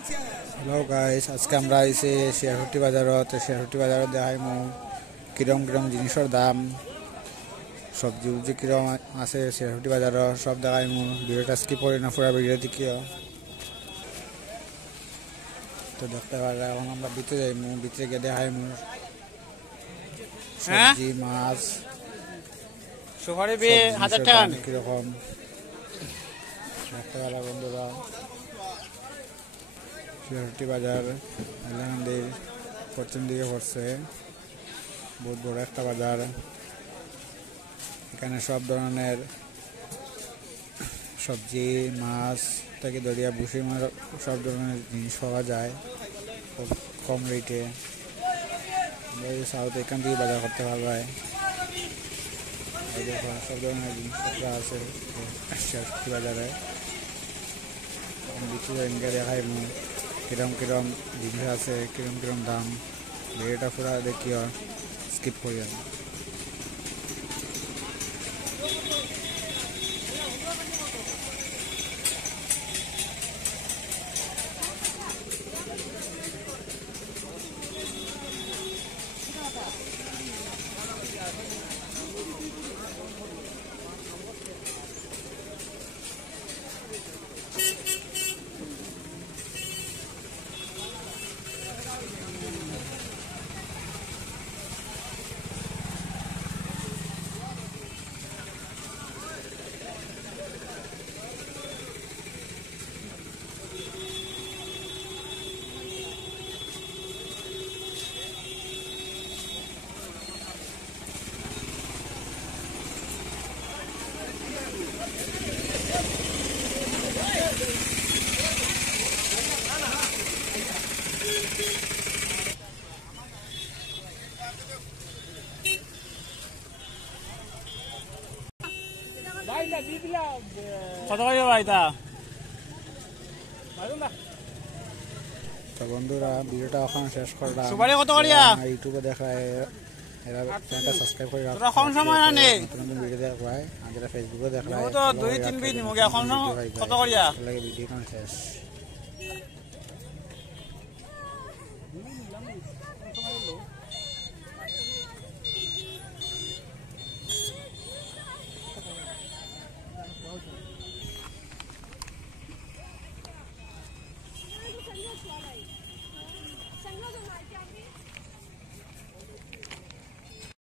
Hello guys, আজকে আমরা আইছি শেয়ারহুটি বাজারত। শেয়ারহুটি বাজারত দেখাইমু কিরম কিরম জিনিসের দাম, সবজি উবজি কিরম আছে শেয়ারহুটি বাজারত সব দেখাইমু। ভিডিওটা স্কিপ করি না, পুরা ভিডিও দেখিও। তো দেখতে পারলে এখন আমরা ভিতরে যাইমু, ভিতরে গিয়ে দেখাইমু সবজি মাছ কিরকম দেখতে পারলে বন্ধুরা। শেয়ারহুটি বাজার মন্দির পশ্চিম দিকে পড়ছে, বহুত বড় একটা বাজার। এখানে সব ধরনের সবজি মাছ থেকে দরিয়া বুসি মাছ সব ধরনের জিনিস পাওয়া যায় খুব কম রেটে। সাউথ এখান থেকে বাজার করতে পারবে। সব ধরনের জিনিসপত্র আছে শেয়ারহুটি বাজারে। দেখাই কিরম কিরম জিনিস আছে, কিরম কিরম দাম। ভিডিওটা পুরা দেখিও, স্কিপ করিও না। কত করে ভাইটা? তো বন্ধুরা, ভিডিওটা ওখানে শেষ করলাম। সুপারি কত করিয়া? ইউটিউবে দেখায় এরা চ্যানেলটা সাবস্ক্রাইব করে রাখো। তোরা কম সময় আনে নতুন ভিডিও দেখায়, আর যারা ফেসবুকে দেখায় তো 2-3 দিন মুগে কম সময় কত করিয়া? লাগে ভিডিও শেষ।